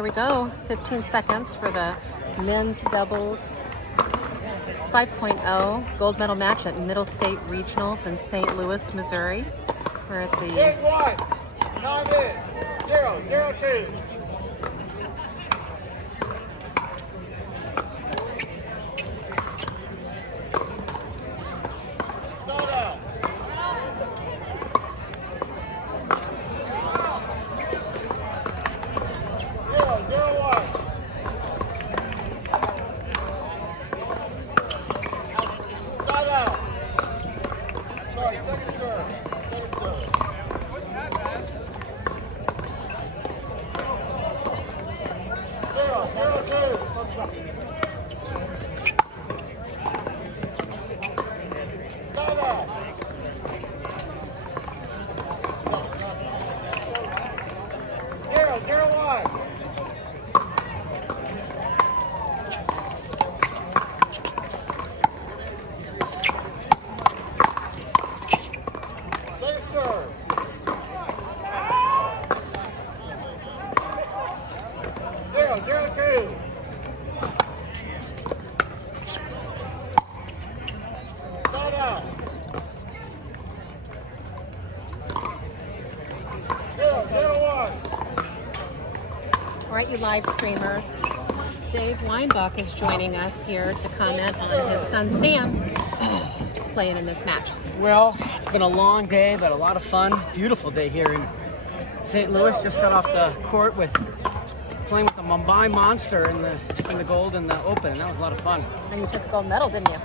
here we go. 15 seconds for the men's doubles 5.0 gold medal match at Middle State Regionals in St. Louis, Missouri. We're at the... Game 1. Time in. 0-0-2. All right, you live streamers. Dave Weinbach is joining us here to comment on his son Sam playing in this match. Well, it's been a long day, but a lot of fun. Beautiful day here in St. Louis. Just got off the court with playing with the Mumbai Monster in the gold and the open, and that was a lot of fun. And you took the gold medal, didn't you?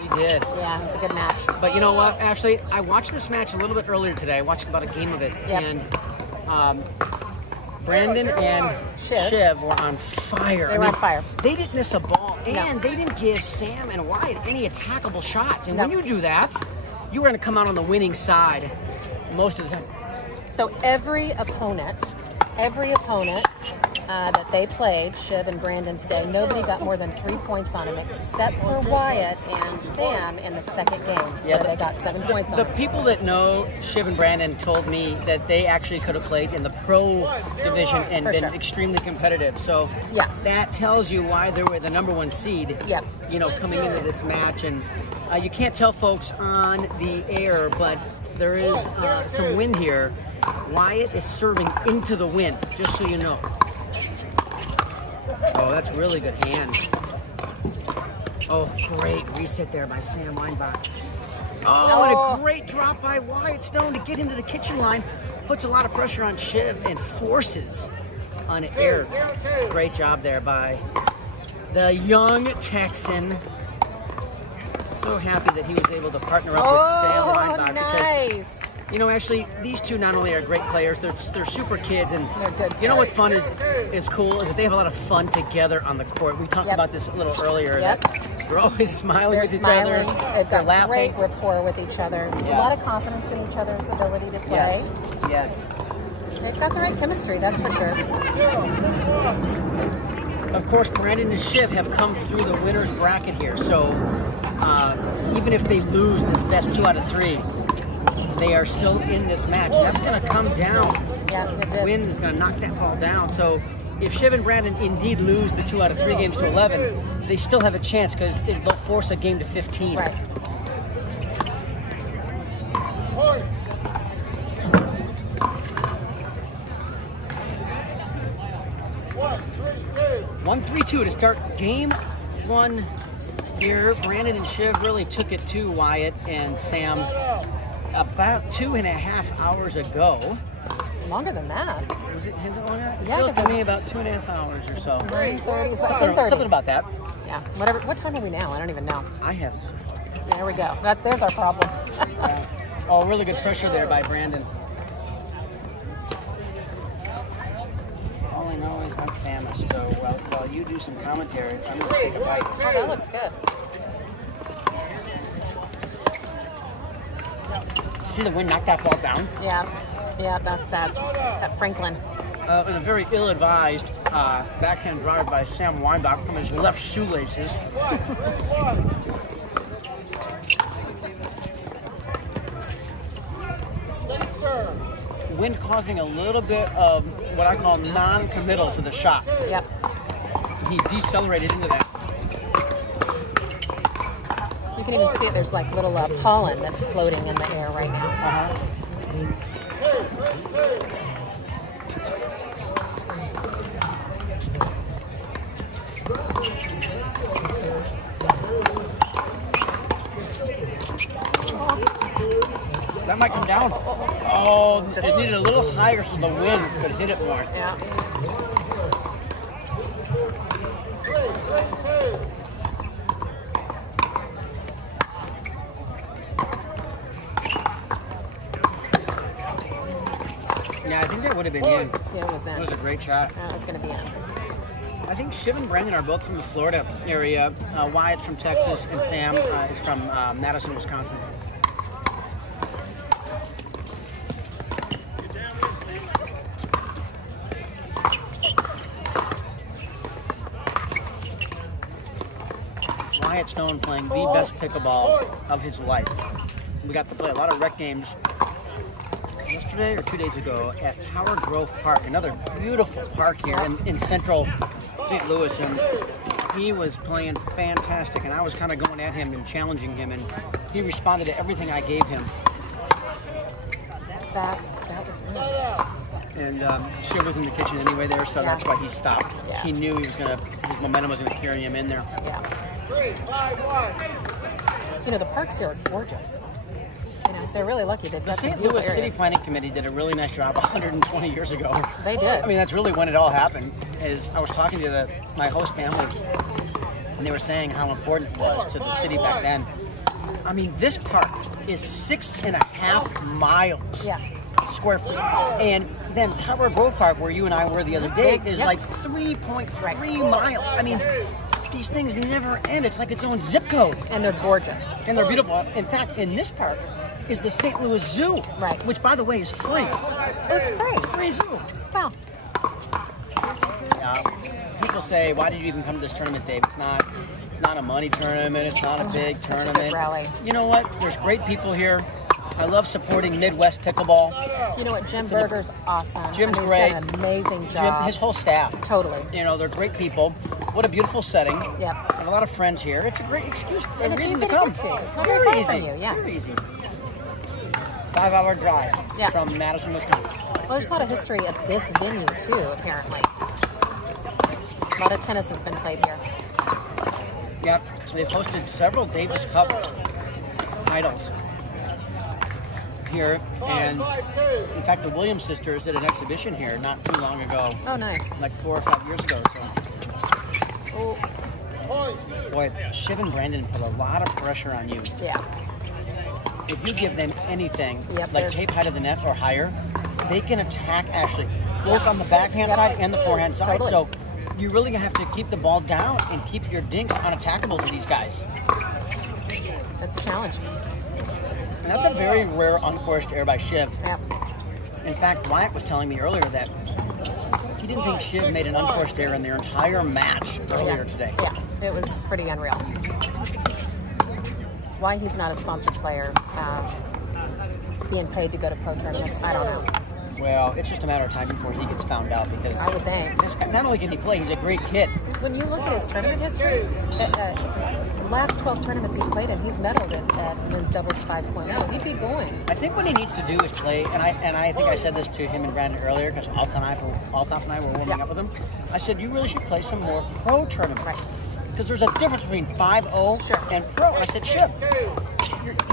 We did. Yeah, it was a good match. But you know what? Actually, I watched this match a little bit earlier today. I watched about a game of it, and Brandon and Shiv were on fire. They were on fire. They didn't miss a ball, and they didn't give Sam and Wyatt any attackable shots. And when you do that, you were going to come out on the winning side most of the time. So every opponent that they played, Shiv and Brandon today, nobody got more than 3 points on him except for Wyatt and Sam in the second game, where they got 7 points on him. The people that know Shiv and Brandon told me that they actually could have played in the pro division and been extremely competitive. So that tells you why they were the #1 seed, you know, coming into this match. And you can't tell folks on the air, but there is some wind here. Wyatt is serving into the wind, just so you know. Oh, that's really good hand. Oh, great reset there by Sam Weinbach. Oh, and a great drop by Wyatt Stone to get him to the kitchen line. Puts a lot of pressure on Shiv and forces on air. Great job there by the young Texan. So happy that he was able to partner up with Sam Weinbach because, you know, actually, these two not only are great players, they're super kids, and you know what's fun is cool is that they have a lot of fun together on the court. We talked about this a little earlier. They're always smiling with each other. They've got laughing. great rapport with each other. A lot of confidence in each other's ability to play. Yes. They've got the right chemistry, that's for sure. Of course, Brandon and Shiv have come through the winner's bracket here, so even if they lose this best 2 out of 3, they are still in this match. That's going to come down. The wind is going to knock that ball down. So if Shiv and Brandon indeed lose the 2 out of 3 games to 11, they still have a chance because they'll force a game to 15. Right. One, 3-2 to start game 1 here. Brandon and Shiv really took it to Wyatt and Sam about 2.5 hours ago. Longer than that. Is it longer? It Yeah, feels to me about 2.5 hours or so. 9:30, 10:30. Something about that. Yeah, whatever. What time are we now? I don't even know. I have. There we go. There's our problem. Oh, really good pressure there by Brandon. All I know is I'm famished, so while you do some commentary, I'm going to take a bite. Oh, that looks good. See the wind knock that ball down? Yeah, that's that Franklin. And a very ill-advised backhand drive by Sam Weinbach from his left shoelaces. Wind causing a little bit of what I call non-committal to the shot. Yep. He decelerated into that. You can even see it. There's like little pollen that's floating in the air right now. That might come down. Oh, it needed a little higher so the wind could hit it more. Yeah. Yeah, I think that would have been in. Yeah, it was in. It was a great shot. It was going to be in. I think Shiv and Brandon are both from the Florida area. Wyatt's from Texas, and Sam is from Madison, Wisconsin. Wyatt Stone playing the best pickleball of his life. We got to play a lot of rec games yesterday or 2 days ago at Tower Grove Park, another beautiful park here in central St. Louis, and he was playing fantastic, and I was kind of going at him and challenging him, and he responded to everything I gave him. That was it. And Shiv was in the kitchen anyway there, so that's why he stopped. Yeah. He knew his momentum was going to carry him in there. Yeah. 3-5-1. You know, the parks here are gorgeous. You know, they're really lucky. They've The got some St. beautiful Louis City areas. Planning Committee did a really nice job 120 years ago. They did. I mean, that's really when it all happened. Is I was talking to my host family, and they were saying how important it was to the city back then. I mean, this park is 6.5 miles square feet, and then Tower Grove Park, where you and I were the other day, is like 3.3 miles. I mean, these things never end. It's like its own zip code. And they're gorgeous. And they're beautiful. In fact, in this park is the St. Louis Zoo, which, by the way, is free. Oh, it's free. It's a free zoo. Wow. People say, "Why did you even come to this tournament, Dave?" It's not a money tournament. It's not a big tournament. Such a good rally. You know what? There's great people here. I love supporting Midwest pickleball. You know what? Jim Berger's awesome. Jim's he's great. done an amazing job. His whole staff. Totally. You know, they're great people. What a beautiful setting. Yep. I have a lot of friends here. It's a great excuse, And a it's reason easy to come. get to. It's not very very far easy. from you, yeah. Very easy. 5-hour drive from Madison, Wisconsin. Well, there's a lot of history at this venue, too, apparently. A lot of tennis has been played here. Yep. They've hosted several Davis Cup titles here, and in fact, the Williams sisters did an exhibition here not too long ago. Oh, nice. Like 4 or 5 years ago. So, boy, Shiv and Brandon put a lot of pressure on you. Yeah. If you give them anything, Yep, like tape height of the net or higher, they can attack Ashley, both on the backhand side and the forehand side. Totally. So you really have to keep the ball down and keep your dinks unattackable to these guys. That's a challenge. And that's a very rare unforced error by Shiv. Yep. In fact, Wyatt was telling me earlier that he didn't think Shiv made an unforced error in their entire match earlier today. Yeah, it was pretty unreal. Why he's not a sponsored player, being paid to go to pro tournaments, I don't know. Well, it's just a matter of time before he gets found out, because I would think. this guy, not only can he play, he's a great kid. When you look at his tournament history, the last 12 tournaments he's played in, he's medaled at men's doubles 5.0. He'd be going. I think what he needs to do is play, and I think I said this to him and Brandon earlier, because Altaf and I were warming up with him. I said, you really should play some more pro tournaments. Because there's a difference between 5.0 and pro. And I said, Shiv,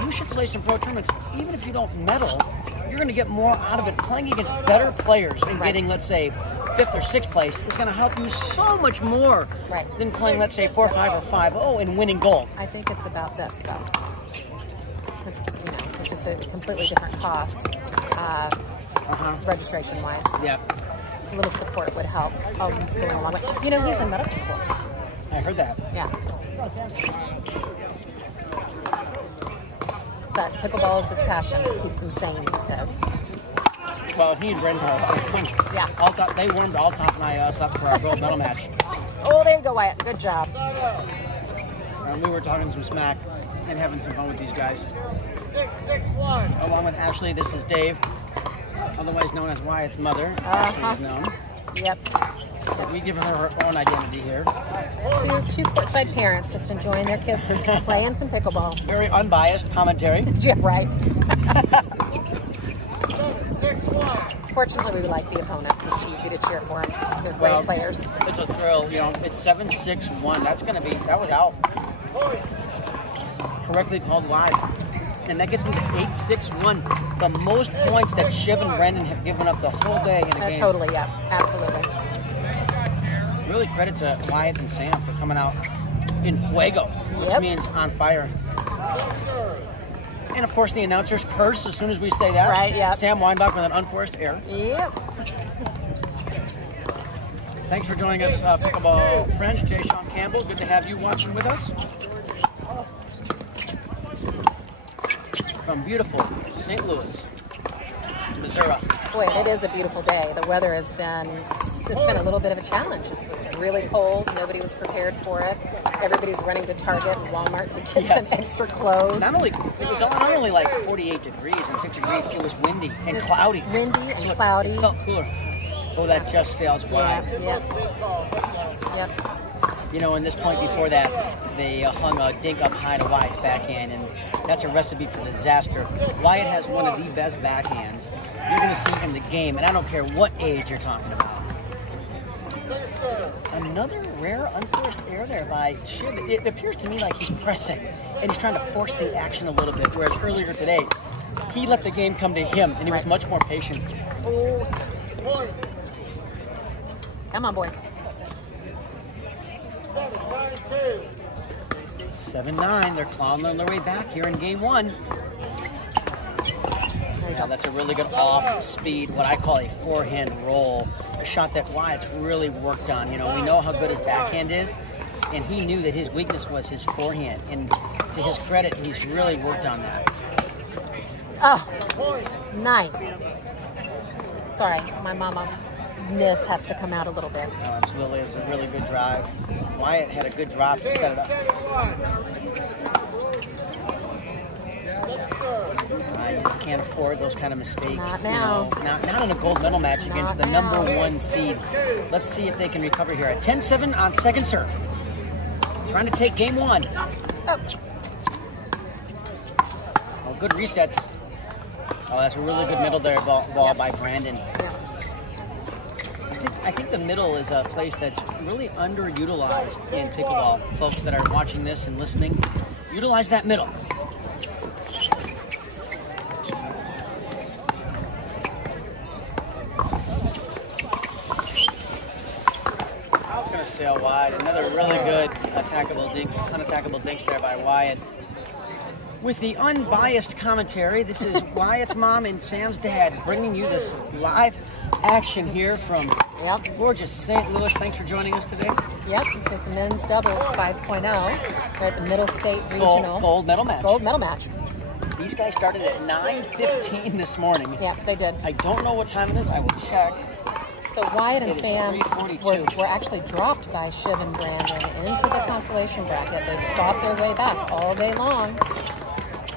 you should play some pro tournaments. Even if you don't medal, you're going to get more out of it. Playing against better players and getting, let's say, 5th or 6th place is going to help you so much more than playing, let's say, 4-5 or 5.0 and winning gold. I think it's about this, though. It's, you know, it's just a completely different cost, registration-wise. Yeah. A little support would help. Oh, going a long way. You know, he's in medical school. I heard that. Yeah. But pickleball is his passion. It keeps him sane, he says. Well, he and Brandon are Yeah. they warmed Altaf and I us up for our gold medal match. Oh, there you go, Wyatt. Good job. And we were talking some smack and having some fun with these guys. 6-6-1. Along with Ashley, this is Dave. otherwise known as Wyatt's mother, as she is known. Yep. We've given her her own identity here. Two courtside parents just enjoying their kids playing some pickleball. Very unbiased commentary. Yeah, right. 6-1. Fortunately, we like the opponents. It's easy to cheer for them. They're great players. It's a thrill, you know. It's 7-6-1. That was out. Correctly called wide. And that gets into 8-6-1. The most points that Shiv and Brandon have given up the whole day in a game. Totally, yeah. Absolutely. Really credit to Wyatt and Sam for coming out in fuego, which means on fire. And of course, the announcers curse as soon as we say that. Right, yeah. Sam Weinbach with an unforced error. Yep. Thanks for joining us, pickleball friends. Jay Sean Campbell, good to have you watching with us. From beautiful St. Louis, Missouri. Boy, it is a beautiful day. The weather has been, it's been a little bit of a challenge. It was really cold. Nobody was prepared for it. Everybody's running to Target and Walmart to get some extra clothes. It was not only like 48 degrees and 50 degrees, it was windy and cloudy. Windy and cloudy. It felt cooler. Oh, that just sails wide. Yep. You know, in this point before that, they hung a dink up high to Wyatt's backhand, and that's a recipe for disaster. Wyatt has one of the best backhands you're going to see in the game, and I don't care what age you're talking about. Another rare unforced error there by Shiv. It appears to me like he's pressing, and he's trying to force the action a little bit, whereas earlier today, he let the game come to him, and he was much more patient. Oh. Come on, boys. 7-9. They're clawing on their way back here in game one. Yeah, that's a really good off-speed, what I call a forehand roll. A shot that Wyatt's really worked on. You know, we know how good his backhand is, and he knew that his weakness was his forehand. And to his credit, he's really worked on that. Oh, nice. Sorry, my mama. Miss has to come out a little bit. Absolutely, it was a really good drive. Wyatt had a good drop to set it up. You just can't afford those kind of mistakes. Not now. You know, not in a gold medal match against the number one seed. Let's see if they can recover here. At 10-7 on second serve. Trying to take game one. Oh, good resets. Oh, that's a really good middle there ball by Brandon. I think the middle is a place that's really underutilized in pickleball. Folks that are watching this and listening, utilize that middle. It's going to sail wide. Another really good unattackable dinks there by Wyatt. With the unbiased commentary, this is Wyatt's mom and Sam's dad bringing you this live action here from gorgeous St. Louis. Thanks for joining us today. Yep, it's men's doubles 5.0. They're at the Middle State Regional. Gold medal match. Gold medal match. These guys started at 9:15 this morning. Yeah, they did. I don't know what time it is. I will check. So Wyatt and Sam were actually dropped by Shiv and Brandon into the consolation bracket. They fought their way back all day long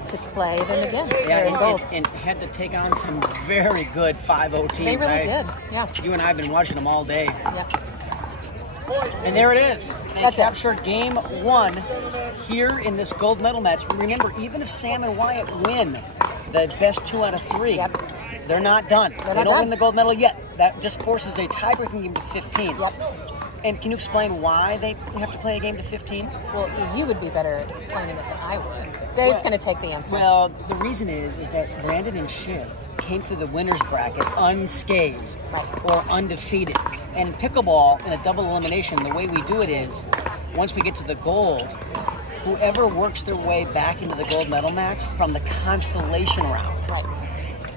to play them again. Yeah, and had to take on some very good 5-0 teams. They really did, yeah. You and I have been watching them all day. Yeah. And there it is. They captured game one here in this gold medal match. But remember, even if Sam and Wyatt win the best 2 out of 3, they're not done. They don't win the gold medal yet. That just forces a tie-breaking game to 15. Yep. And can you explain why they have to play a game to 15? Well, you would be better at explaining it than I would. Dave's going to take the answer. Well, the reason is that Brandon and Shiv came through the winner's bracket unscathed or undefeated. And pickleball, in a double elimination, the way we do it is, once we get to the gold, whoever works their way back into the gold medal match from the consolation round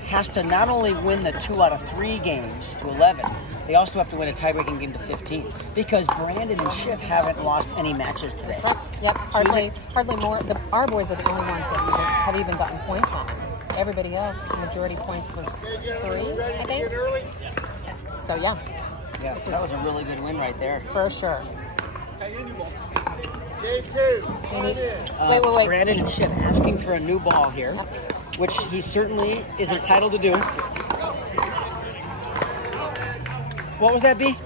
has to not only win the 2 out of 3 games to 11, they also have to win a tie-breaking game to 15, because Brandon and Shiv haven't lost any matches today. That's right. Yep. Hardly more. Our boys are the only ones that have even gotten points on them. Everybody else, the majority points was 3, I think. So yeah. Yes, that was a really good win right there. For sure. Game 2. Wait. Brandon and Shiv asking for a new ball here, which he certainly is entitled to do. What was that, B?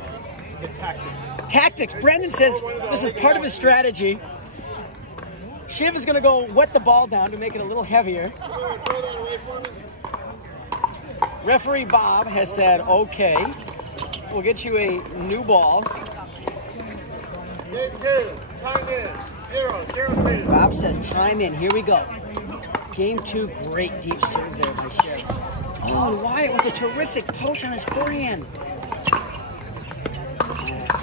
The tactics. Tactics. Brandon says this is part of his strategy. Shiv is going to go wet the ball down to make it a little heavier. Referee Bob has said, okay, we'll get you a new ball. Game 2, time in, 0-0-2. Bob says time in, here we go. Game 2, great deep serve there for Shiv. Oh, and Wyatt with a terrific poach on his forehand.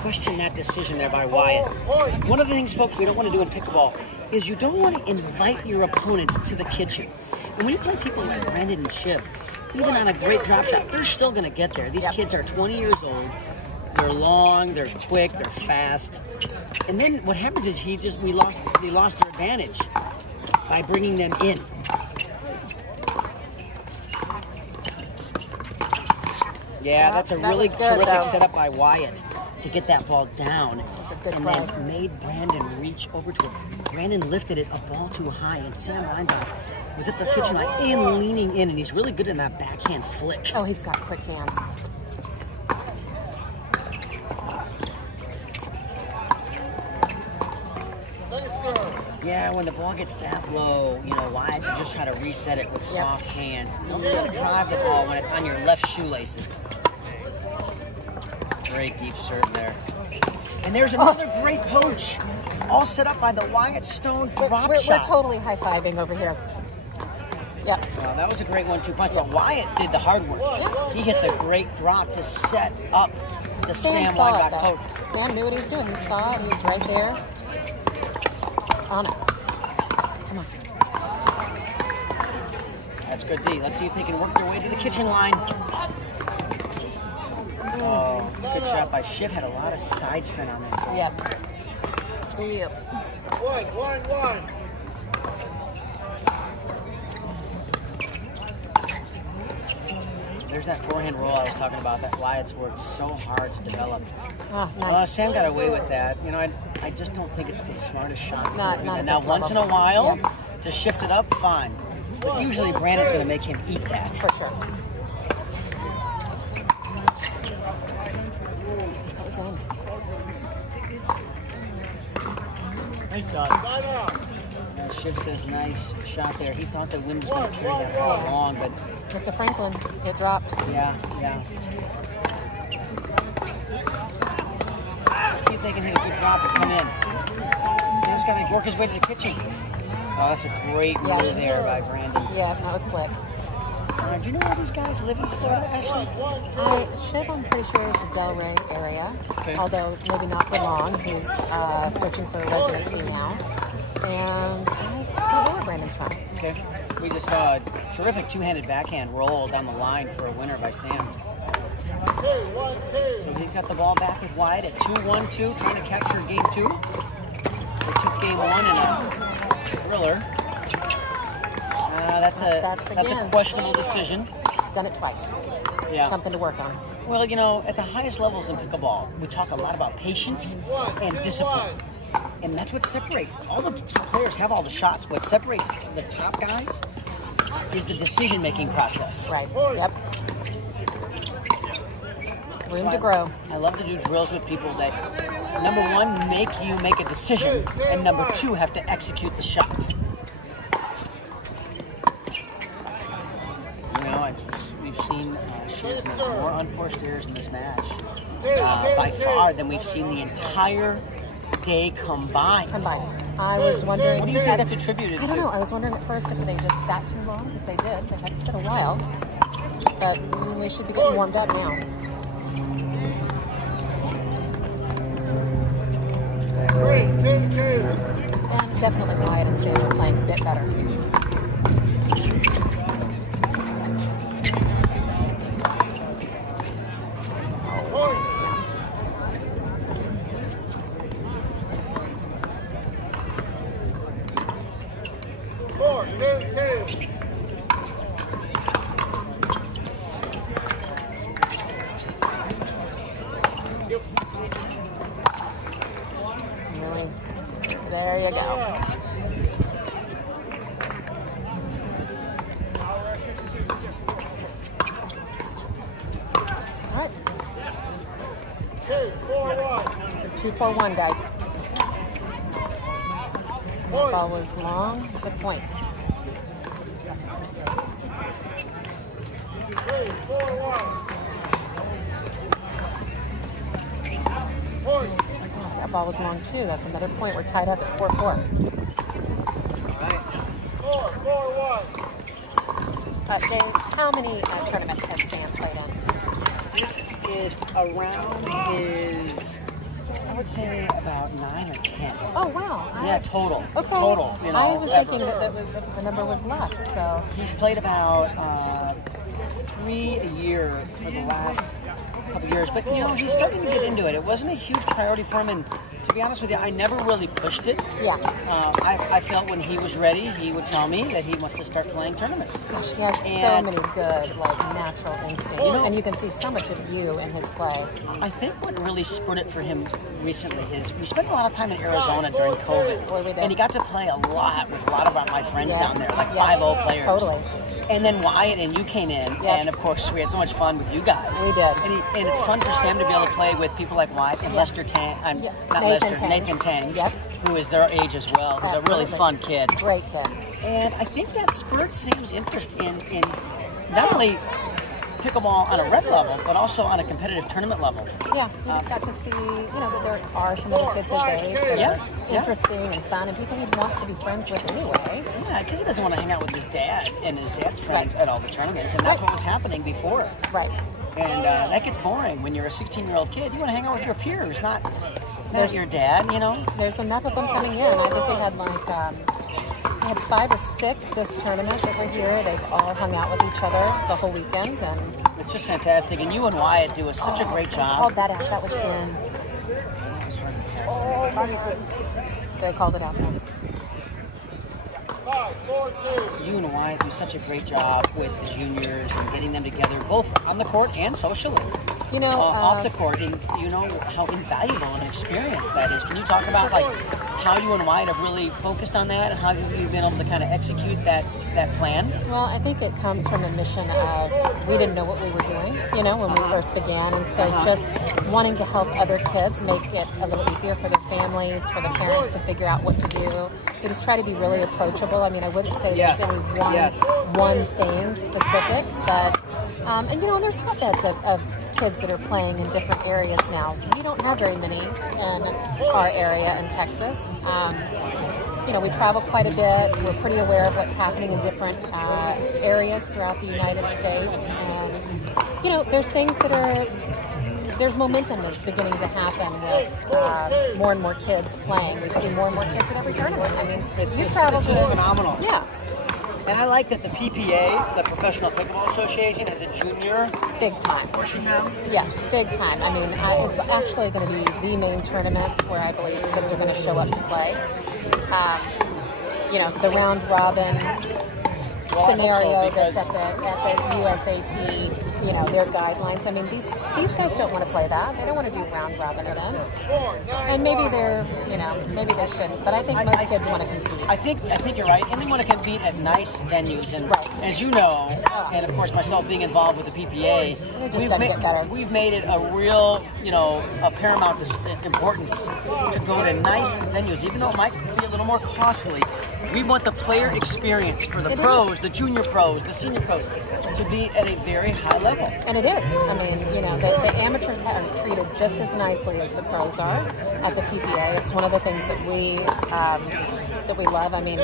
Question that decision there by Wyatt. One of the things, folks, we don't want to do in pickleball is you don't want to invite your opponents to the kitchen. And when you play people like Brandon and Shiv, even on a great drop shot, they're still going to get there. These kids are 20 years old. They're long, they're quick, they're fast. And then what happens is they lost their advantage by bringing them in. Yeah, that's a really terrific setup by Wyatt to get that ball down. And then made Brandon reach over to it. Brandon lifted it a ball too high, and Sam Weinbach was at the kitchen line leaning in, and he's really good in that backhand flick. Oh, he's got quick hands. Yeah, when the ball gets that low, you know, Wyatt should just try to reset it with soft hands. Don't try to drive the ball when it's on your left shoelaces. Great deep serve there. And there's another great poach, all set up by the Wyatt Stone drop shot. We're totally high-fiving over here. Yep. Well, that was a great 1-2 punch, but Wyatt did the hard work. Yeah. He hit the great drop to set up the Sam Weinbach poach. Sam knew what he was doing. He saw it. He was right there. On it. Come on. That's good, D. Let's see if they can work their way to the kitchen line. Oh, good shot by Shiv. Had a lot of side spin on that. Yep. 3-up. 1-1-1. There's that forehand roll I was talking about that Wyatt's worked so hard to develop. Oh, nice. Sam got away with that. You know, I just don't think it's the smartest shot. Not now, once in a while, to shift it up, fine. But usually Brandon's going to make him eat that. For sure. That was in. Nice shot. Shiv says nice shot there. He thought the wind was going to carry that ball along, but... It's a Franklin. It dropped. Yeah. Let's see if they can hit a good drop and come in. Sam's got to work his way to the kitchen. Oh, that's a great move there by Brandon. Yeah, that was slick. Do you know where these guys live in Florida, Ashley? Shiv, I'm pretty sure, is the Delray area. Okay. Although maybe not for long. He's searching for a residency now. And I don't know where Brandon's from. Okay. We just saw a terrific two-handed backhand roll down the line for a winner by Sam. So he's got the ball back with Wyatt at 2-1-2, trying to capture game 2. They took game 1 in a thriller. That's a questionable decision. Done it twice. Yeah. Something to work on. Well, you know, at the highest levels in pickleball, we talk a lot about patience and discipline. And that's what separates. All the top players have all the shots. What separates the top guys is the decision-making process. Right. Yep. Room to grow. I love to do drills with people that, number 1, make you make a decision, and number 2, have to execute the shot. You know, we've seen Shiv make more unforced errors in this match by far than we've seen the entire day combined. I was wondering... What do you think that's attributed to? I don't know. I was wondering at first if they just sat too long, because they did. They had to sit a while. But we should be getting warmed up now. 3-2-2. And definitely Wyatt and Sam are playing a bit better. There you go. All right. 2-4-1, guys. The ball was long. It's a point. 3-4-1. That ball was long too. That's another point. We're tied up at 4-4. All right. 4-4-1. Dave, how many tournaments has Sam played in? This is around his, I would say about 9 or 10. Oh, wow. Yeah, total. Okay. Total. You know, I was ever. thinking that the number was less. So He's played about 3 a year for the last couple years, but you know, he's starting to get into it. It wasn't a huge priority for him, and to be honest with you, I never really pushed it. yeah. I felt when he was ready, he would tell me that he wants to start playing tournaments. Gosh, he has so And- many good, like, natural instincts, and you can see so much of you in his play. I think what really spurred it for him recently is we spent a lot of time in Arizona during COVID, Boy, we did. and he got to play a lot with a lot of my friends Yeah. down there, like Yeah. 5-0 players. Totally. And then Wyatt and you came in, Yep. and of course we had so much fun with you guys. We did. And it's fun for Sam to be able to play with people like Wyatt and Yeah. Lester Tang, Yeah. not Nathan Lester, Tang. Nathan Tang, Yep. who is their age as well. He's a really Absolutely. fun kid. Great kid. And I think that spurred Sam's interest in not only pickleball on a red level, but also on a competitive tournament level. Yeah, you just got to see, that there are some other kids his age that Yeah, are yeah. interesting and fun, and people he wants to be friends with anyway. Yeah, because he doesn't want to hang out with his dad and his dad's friends at all the tournaments, and that's what was happening before. Right. And that gets boring when you're a 16-year-old kid. You want to hang out with your peers, not There's- your dad, you know? There's enough of them coming in. I think we had we had 5 or 6 this tournament that were here. They've all hung out with each other the whole weekend, and It's just fantastic. And you and Wyatt do such a great job. called that out. That was in. That was hard to tell. They called it out. 5-4-2. You and Wyatt do such a great job with the juniors and getting them together, both on the court and socially. Off the court, and you know how invaluable an experience that is. Can you talk about like how you and Wyatt have really focused on that, and how you've been able to kind of execute that plan? Well, I think it comes from a mission of we didn't know what we were doing, when we first began, and so just wanting to help other kids make it a little easier for their families, for the parents to figure out what to do. To just try to be really approachable. I mean, I wouldn't say there's any one thing specific, but and there's hotbeds of kids that are playing in different areas now. We don't have very many in our area in Texas. We travel quite a bit. We're pretty aware of what's happening in different areas throughout the United States. And, there's things there's momentum that's beginning to happen with more and more kids playing. We see more and more kids at every tournament. I mean, It's you just travel phenomenal. Yeah, And I like that the PPA, the Professional Pickleball Association, has a junior big time. portion now. Yeah, big time. I mean, it's actually going to be the main tournaments where I believe kids are going to show up to play. The round robin scenario that's at the USAP, their guidelines. I mean, these guys don't want to play that. They don't want to do round robin events. And maybe maybe they shouldn't. But I think most kids want to compete. I think you're right, and they want to compete at nice venues. And as you know, and of course myself being involved with the PPA, They just doesn't get better. We've made it a real, a paramount importance to go to nice venues, even though it might be a little more costly. We want the player experience for the pros, the junior pros, the senior pros, to be at a very high level. And it is. I mean, the amateurs are treated just as nicely as the pros are at the PPA. It's one of the things that we love. I mean,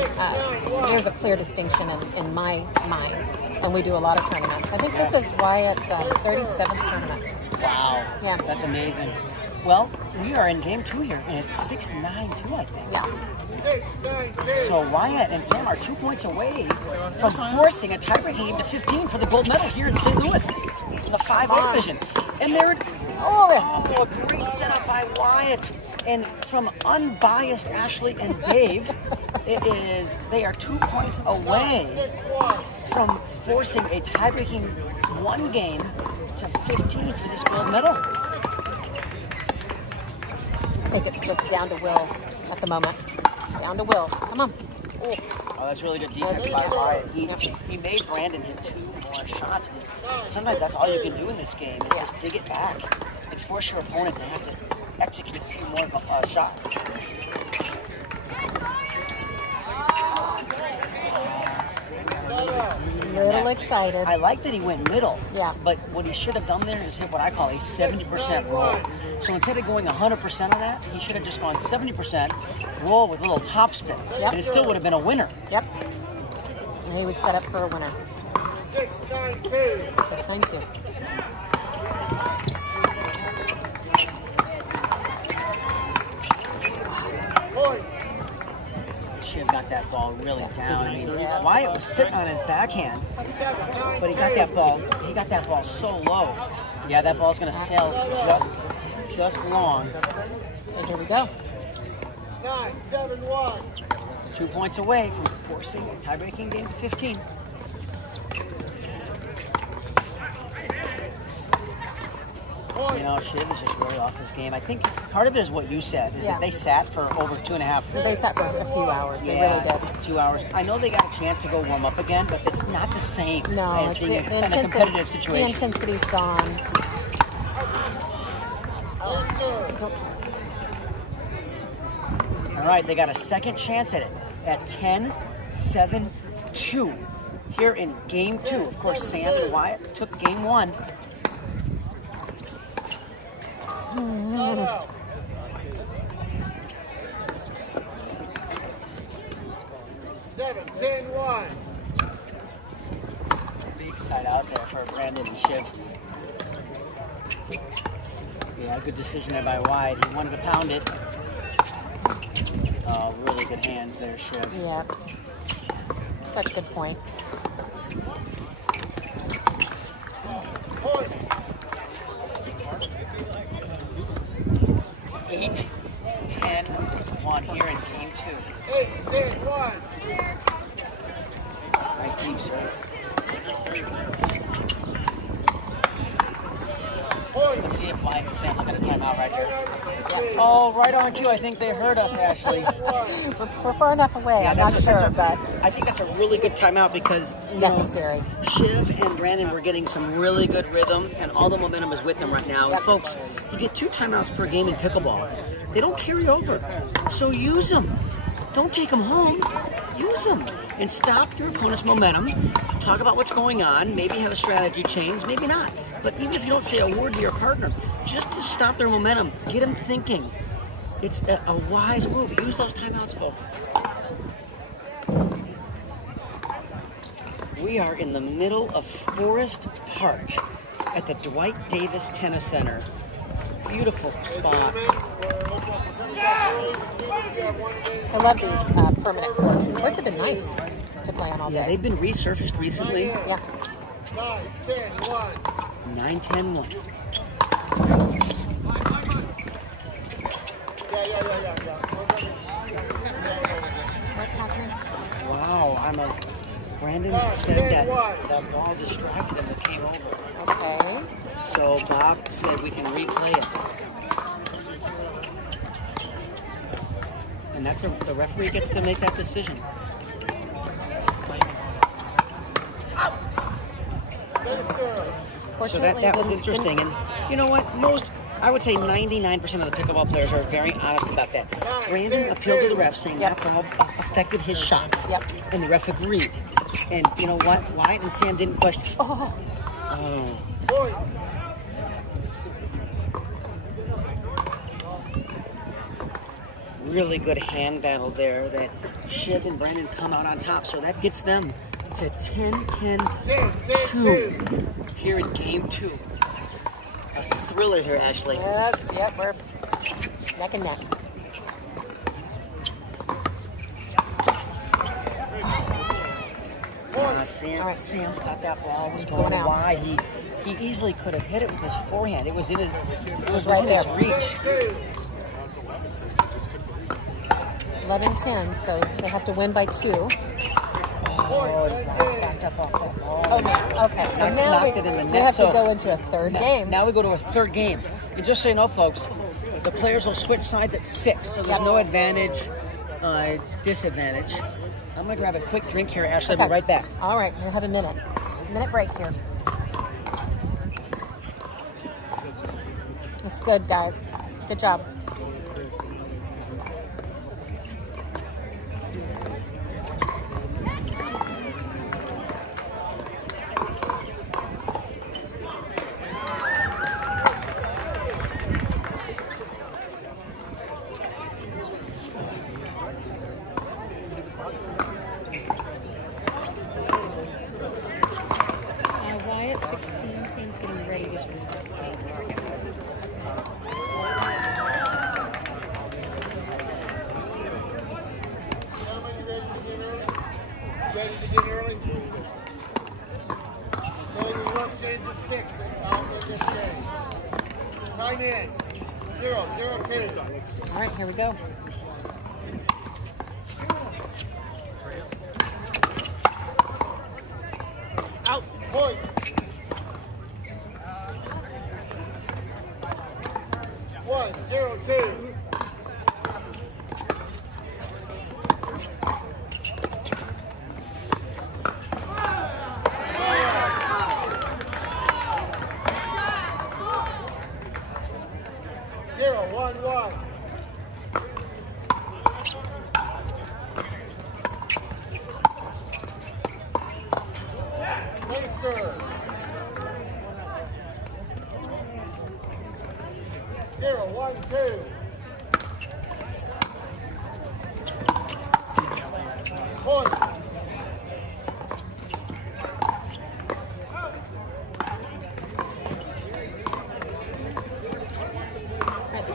there's a clear distinction in my mind, and we do a lot of tournaments. I think this is Wyatt's 37th tournament. Wow. Yeah. That's amazing. Well, we are in game 2 here, and it's 6-9-2, I think. Yeah. 6-9-2. So Wyatt and Sam are 2 points away from forcing a tie-breaking game to 15 for the gold medal here in St. Louis in the 5-0 division. And a great setup by Wyatt. And from unbiased Ashley and Dave, they are 2 points away from forcing a tie-breaking 1 game to 15 for this gold medal. I think it's just down to Will's at the moment. Down to Will. Come on. Oh, that's really good defense by Wyatt. He made Brandon hit 2 more shots. Sometimes that's all you can do in this game is just dig it back and force your opponent to have to execute a few more shots. Little excited. I like that he went middle. Yeah. But what he should have done there is hit what I call a 70% roll. So instead of going 100% on that, he should have just gone 70% roll with a little top spin. Yep. And it still would have been a winner. Yep. And he was set up for a winner. 6-9-2. 6-9-2. Shiv got that ball really down. I mean, Wyatt was sitting on his backhand, but he got that ball. He got that ball so low. Yeah, that ball's gonna sail just long. And here we go. 9-7-1. 2 points away from forcing a tie-breaking game to 15. You know, Shiv is just really off his game. I think part of it is what you said, is that they sat for over 2.5. They sat for a few hours. They really did. 2 hours. I know they got a chance to go warm up again, but it's not the same as it's being in a intensity, competitive situation. the intensity's gone. All right, they got a second chance at it at 10-7-2 here in game 2. Of course, Sam and Wyatt took game 1. 7-10-1. Big side out there for Brandon and Shiv. Yeah, good decision there by Wyatt. He wanted to pound it. Oh, really good hands there, Shiv. Yeah. Such good points. Point. 8-10-1 here in game 2. 8-10-1. Nice deep serve. Let's see if Wyatt and Sam look at a timeout right here. Yeah. Oh, right on cue. I think they heard us, Ashley. We're far enough away. Yeah, I'm not sure, but I think that's a really good timeout because necessary. Shiv and Brandon were getting some really good rhythm, and all the momentum is with them right now. And folks, you get 2 timeouts per game in pickleball. They don't carry over, so use them. Don't take them home. Use them and stop your opponent's momentum. Talk about what's going on. Maybe have a strategy change, maybe not. But even if you don't say a word to your partner, just to stop their momentum, get them thinking. It's a wise move. Use those timeouts, folks. We are in the middle of Forest Park at the Dwight Davis Tennis Center. Beautiful spot. I love these permanent courts. Courts have been nice to play on all day. Yeah, they've been resurfaced recently. Yeah. 9-10-1. 9-10-1. What's happening? Wow, Brandon said that ball distracted him that came over. Okay. So Bob said we can replay it. And that's the referee gets to make that decision. So that was interesting. And you know what? I would say 99% of the pickleball players are very honest about that. Brandon appealed to the ref saying that ball affected his shot. Yep. And the ref agreed. And you know what? Wyatt and Sam didn't question. Oh. Really good hand battle there that Shiv and Brandon come out on top. So that gets them to 10-10-2 here in game 2. A thriller here, Ashley. Yes, yep, we're neck and neck. Sam thought that ball was going wide. He easily could have hit it with his forehand. It was right there. Reach. 11-10, so they have to win by 2. Backed up off that ball. Oh, no. Okay. So now knocked it in the net. We have to go into a third game. Now we go to a third game. And just so you know, folks, the players will switch sides at 6, so there's no advantage, disadvantage. I'm going to grab a quick drink here, Ashley. I'll be right back. All right. We'll have a minute break here. That's good, guys. Good job. Wyatt, 16, seems getting ready to turn 15. Ready to get early? So you want change of 6 in this game. Time in. 0-0-2. All right, here we go. Out. Point. 1-0-2.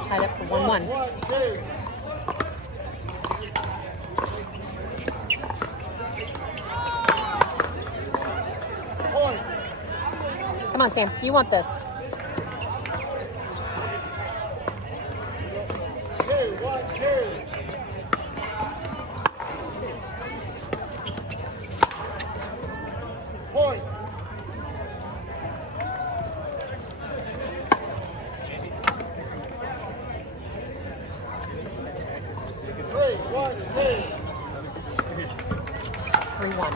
Tied up for 1-1. Come on, Sam. You want this. 2-1-2. Point. 3-1.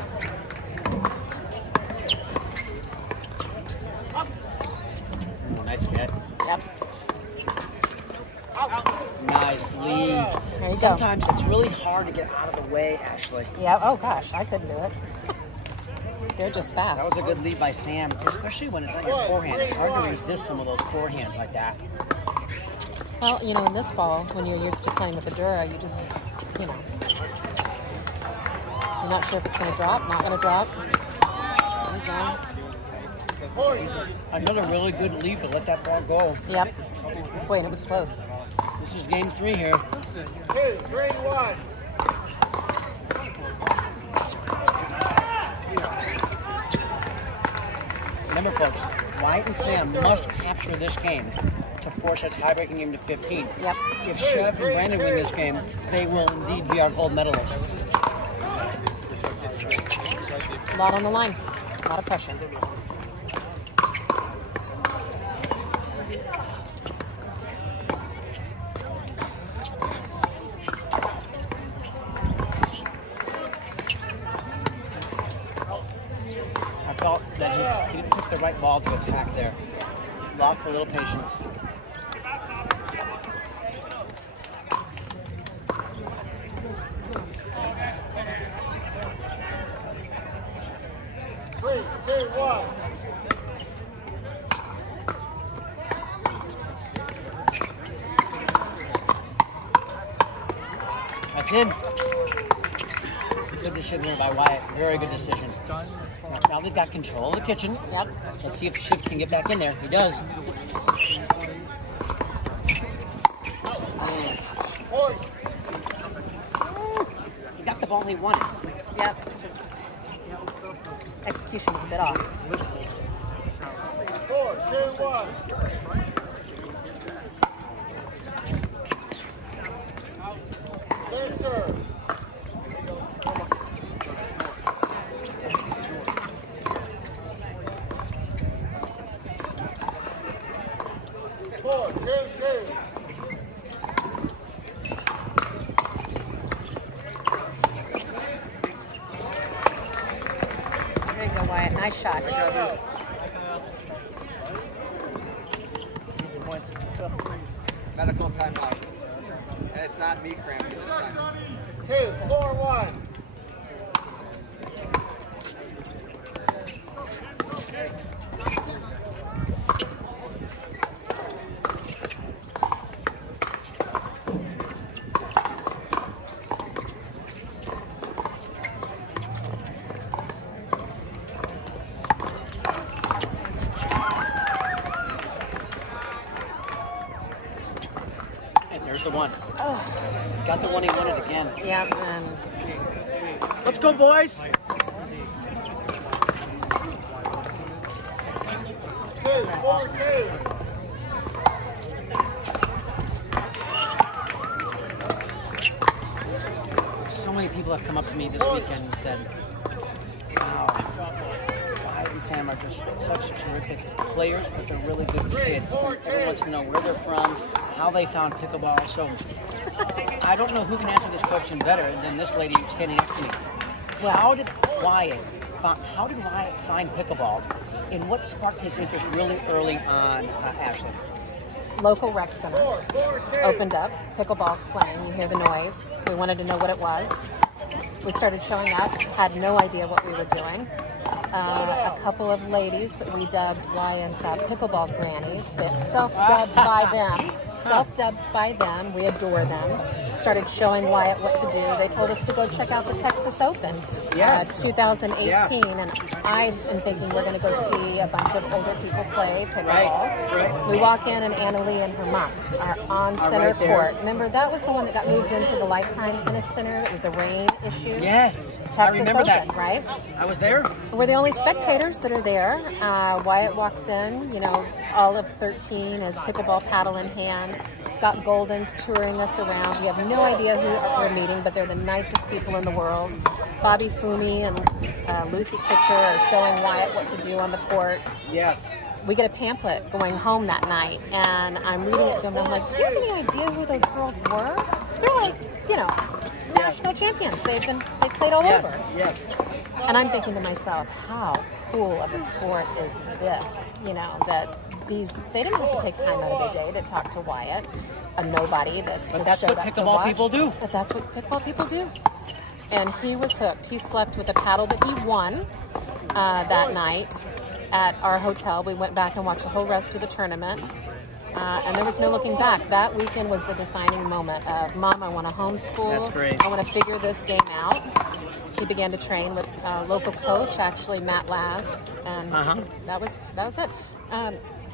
Oh, nice hit. Yep. Nice lead. There you Sometimes it's really hard to get out of the way, Ashley. go. Yeah. Oh gosh, I couldn't do it. They're just fast. That was a good lead by Sam, especially when it's on your forehand. It's hard to resist some of those forehands like that. Well, you know, in this ball, when you're used to playing with the Dura, you just, you know, you're not sure if it's going to drop, not going to drop. Another really good lead to let that ball go. Yep. Boy, and it was close. This is game 3 here. 2-3-1. Remember, folks, Wyatt and Sam must capture this game to force a tie-breaking game to 15. Yep. If Shiv and Brandon win this game, they will indeed be our gold medalists. A lot on the line. A lot of pressure. I felt that he picked the right ball to attack there. Lots of little patience. Three, two, one. That's in. Good decision here by Wyatt. Very good decision. Now they've got control of the kitchen. Yep. Let's see if Shiv can get back in there. He does. Point. He got the ball he wanted. Yep. Just execution was a bit off. 4, 2, 1. Yes, sir. Four, two. There you go, Wyatt. Nice shot. Got medical timeout. And it's not me cramping this time. 2-4-1. There's the one. Oh, got the one he wanted again. Yep, and let's go, boys. 2-4-2. So many people have come up to me this weekend and said, wow, Wyatt and Sam are just such terrific players, but they're really good kids. Everyone wants to know where they're from, how they found pickleball. So I don't know who can answer this question better than this lady standing next to me. Well, how did Wyatt find pickleball, and what sparked his interest really early on, Ashley? local rec center opened up. Pickleball's playing. You hear the noise. We wanted to know what it was. We started showing up. Had no idea what we were doing. A couple of ladies that we dubbed YNSAB pickleball grannies that self-dubbed by them. We adore them. Started showing Wyatt what to do. They told us to go check out the Texas Open, 2018, yes. And I am thinking we're going to go see a bunch of older people play pickleball. Right. We walk in and Annalie and her mom are on center court. Remember, that was the one that got moved into the Lifetime Tennis Center. That was a rain issue. Yes, Texas I remember Open, that. Right? I was there. We're the only spectators that are there. Wyatt walks in, all of 13 as pickleball paddle in hand. Scott Golden's touring us around. We have no idea who we're meeting, but they're the nicest people in the world. Bobby Fumi and Lucy Kitcher are showing Wyatt what to do on the court. Yes. We get a pamphlet going home that night, and I'm reading it to him, and I'm like, do you have any idea who those girls were? They're like, national champions. They played all over. Yes. And I'm thinking to myself, how cool of a sport is this? That they didn't have to take time out of their day to talk to Wyatt, a nobody that's But just that's showed what up to pickleball watch. people do. But that's what pickleball people do. And he was hooked. He slept with a paddle that he won that night at our hotel. We went back and watched the whole rest of the tournament. And there was no looking back. That weekend was the defining moment of, Mom, I want to homeschool. That's great. I want to figure this game out. He began to train with a local coach, actually Matt Lask, and that was it.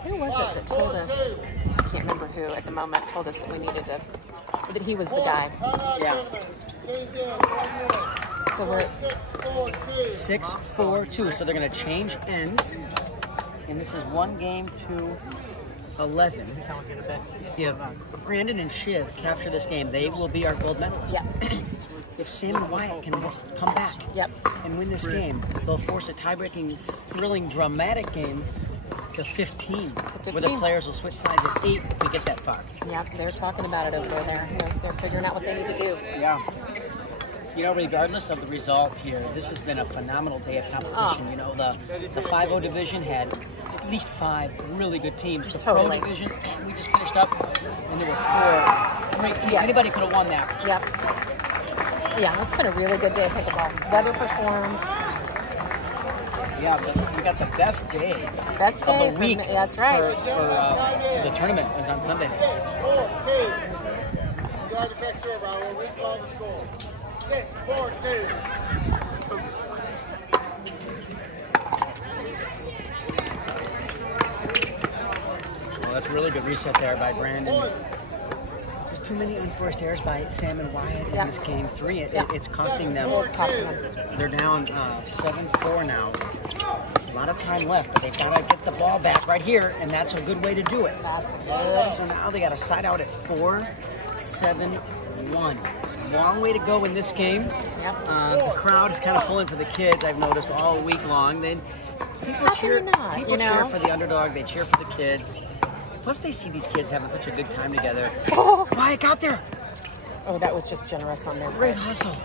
Who was it that told us? I can't remember who at the moment told us that we needed to. That he was the guy. Yeah. So we're 6-4-2. So they're going to change ends, and this is 1 game to 11. If Brandon and Shiv capture this game, they will be our gold medalists. Yeah. If Sam and Wyatt can come back and win this game, they'll force a tie-breaking, thrilling, dramatic game to 15, where the players will switch sides at 8 if we get that far. Yep, they're talking about it over there. They're figuring out what they need to do. Yeah. Regardless of the result here, this has been a phenomenal day of competition. The 5-0 division had at least 5 really good teams. The Pro division, we just finished up, and there were 4 great teams. Yep. Anybody could have won that. Yep. Yeah, it's been a really good day of pickleball. Weather performed. Yeah, we got the best day of the week. That's right. For the tournament was on Sunday. 6-4-2. Guard the back serve. I will recall the score. 6-4-2. Well, that's a really good reset there by Brandon. There's too many unforced errors by Sam and Wyatt in this game 3. It's costing them. It's costing them. They're down 7-4 now. A lot of time left, but they've got to get the ball back right here, and that's a good way to do it. That's good. So now they got to side out at 4-7-1. Long way to go in this game. Yep. The crowd is kind of pulling for the kids, I've noticed, all week long. People cheer for the underdog. They cheer for the kids. Plus, they see these kids having such a good time together. Oh, Wyatt got there. Oh, that was just generous on their part. Great hustle.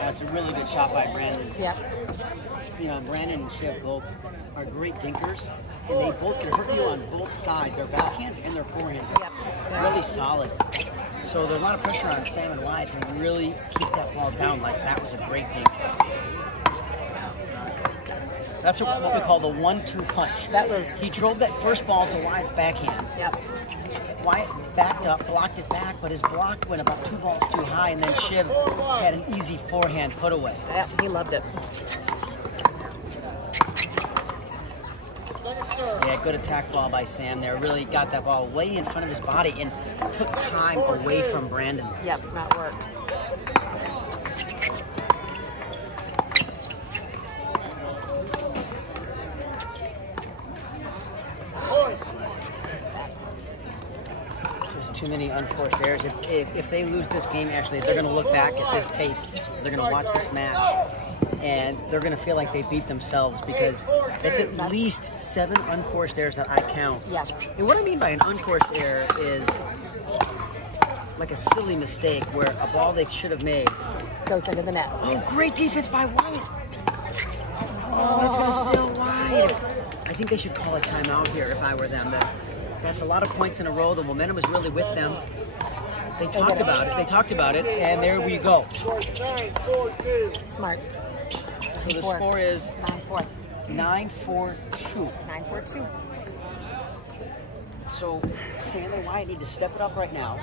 That's a really good shot by Brandon. Yep. You know, Brandon and Shiv both are great dinkers, and they both can hurt you on both sides. Their backhands and their forehands are really solid. So there's a lot of pressure on Sam and Wyatt to really keep that ball down. Like that was a great dink. That's what we call the 1-2 punch. That was. He drove that first ball to Wyatt's backhand. Yep. Wyatt backed up, blocked it back, but his block went about 2 balls too high, and then Shiv had an easy forehand put away. Yep, he loved it. Yeah, good attack ball by Sam there. Really got that ball way in front of his body and took time away from Brandon. Yep, that worked. Too many unforced errors. If they lose this game, actually, they're going to look back at this tape. They're going to watch this match, and they're going to feel like they beat themselves because it's at least 7 unforced errors that I count. Yeah. And what I mean by an unforced error is like a silly mistake where a ball they should have made goes into the net. Oh, great defense by Wyatt. Oh, that's going to sail wide. I think they should call a timeout here if I were them. That's a lot of points in a row. The momentum is really with them. They talked about it. They talked about it, and there we go. Smart. So the score is 9-4. 9-4-2. 9-4-2. So Sam and Wyatt need to step it up right now.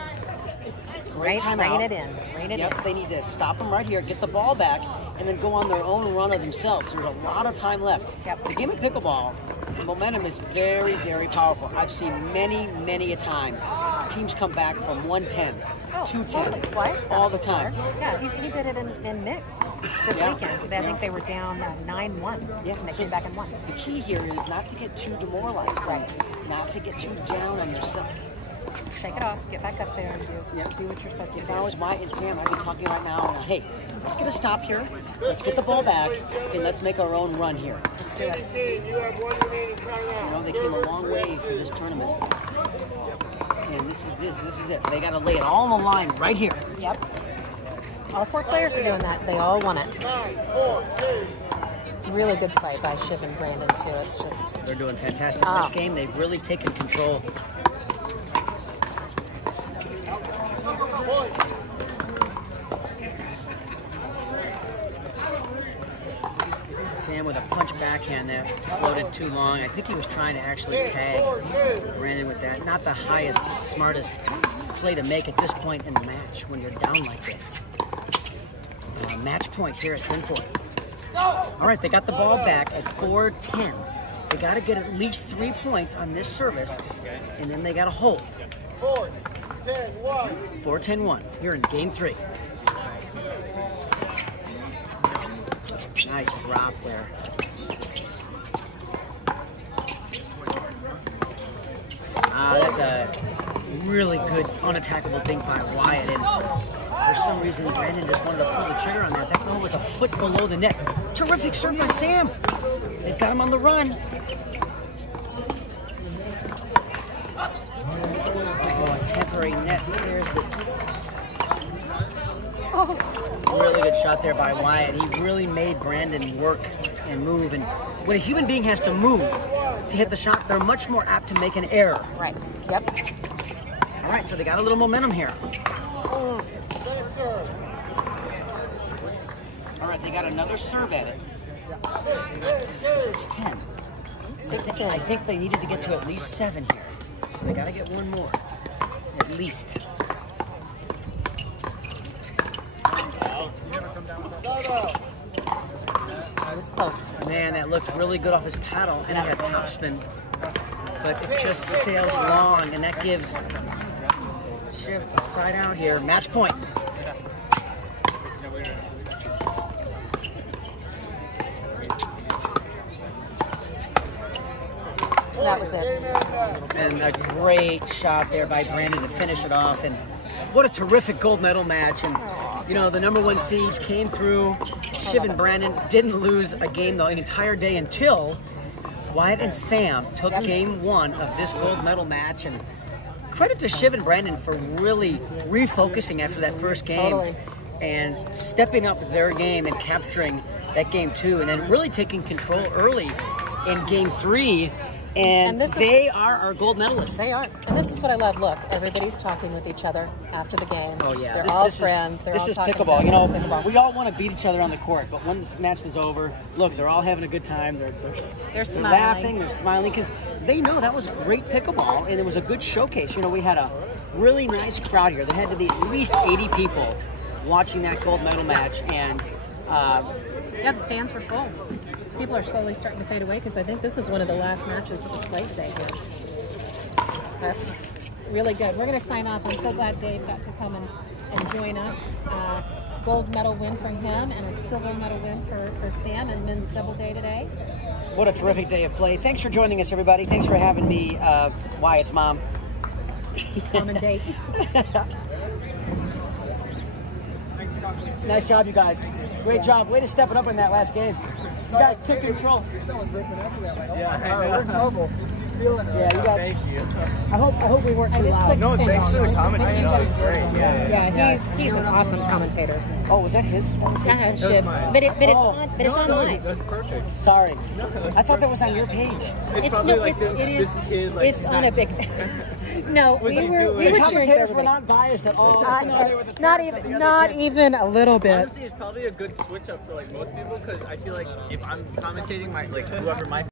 Rein it in. Yep, they need to stop them right here, get the ball back, and then go on their own run of themselves. There's a lot of time left. Yep. The game of pickleball, the momentum is very, very powerful. I've seen many, many a time teams come back from 110, 210, all the time. Yeah, he did it in mixed this weekend. I think they were down 9-1, and they came back and won. The key here is not to get too demoralized. Right. Not to get too down on yourself. Shake it off, get back up there, and do what you're supposed to do. If I was Wyatt and Sam, I'd be talking right now, hey, let's get a stop here, let's get the ball back, and let's make our own run here. Let's do it. You have 1 remaining timeout. You know, they came a long way for this tournament. And this is it. They got to lay it all on the line right here. Yep. All 4 players are doing that. They all won it. 9-4-2. Really good play by Shiv and Brandon, too. It's just... They're doing fantastic in this game. They've really taken control. Sam with a punch backhand that floated too long. I think he was trying to actually tag Brandon with that. Not the highest, smartest play to make at this point in the match when you're down like this. Match point here at 10-4. All right, they got the ball back at 4-10. They got to get at least 3 points on this service, and then they got to hold. 4-10-1. 4-10-1 here in game 3. Nice drop there. That's a really good unattackable dink by Wyatt. And for some reason, Brandon just wanted to pull the trigger on that. That ball was a foot below the net. Terrific serve by Sam. They've got him on the run. Oh, a temporary net clears it. Oh. Really good shot there by Wyatt. He really made Brandon work and move. And when a human being has to move to hit the shot, they're much more apt to make an error. Right. Yep. All right, so they got a little momentum here. Serve. All right, they got another serve at it. 6-10. 6-10. I think they needed to get to at least 7 here. So they got to get one more, at least. It was close. Man, that looked really good off his paddle, and he had topspin. But it just sails long, and that gives Shiv a side out here. Match point. That was it. And a great shot there by Brandon to finish it off. And what a terrific gold medal match. And, you know, the #1 seeds came through. Shiv and Brandon didn't lose a game the entire day until Wyatt and Sam took game 1 of this gold medal match. And credit to Shiv and Brandon for really refocusing after that first game. Totally. And stepping up their game and capturing that game 2, and then really taking control early in game 3. And they are our gold medalists. They are. And this is what I love. Look, everybody's talking with each other after the game. Oh, yeah. They're all friends. This is pickleball. You know, we all want to beat each other on the court, but when this match is over, look, they're all having a good time. They're smiling. Laughing. They're smiling because they know that was great pickleball, and it was a good showcase. You know, we had a really nice crowd here. There had to be at least 80 people watching that gold medal match, and the stands were full. People are slowly starting to fade away because I think this is one of the last matches that was played today here. But really good. We're going to sign off. I'm so glad Dave got to come and join us. Gold medal win for him and a silver medal win for Sam in men's double day today. What a terrific day of play. Thanks for joining us, everybody. Thanks for having me, Wyatt's mom. Commentate. Nice job, you guys. Great job. Way to step it up in that last game. You guys took control. Someone's breaking after that. Like, oh, yeah, we're in trouble. She's feeling it. Yeah, you guys. Thank you. I hope we weren't too loud. No, thanks for the commentary. That was great. Yeah, he's an awesome commentator. Oh, was that his? Shiv. But it's on live. That's perfect. Sorry. I thought that was on your page. It's probably like this kid. Like, It's on a big. No, we were The cheering commentators for were everybody. not biased at all. Not even a little bit. honestly, it's probably a good switch up for like most people because I feel like if I'm commentating my whoever my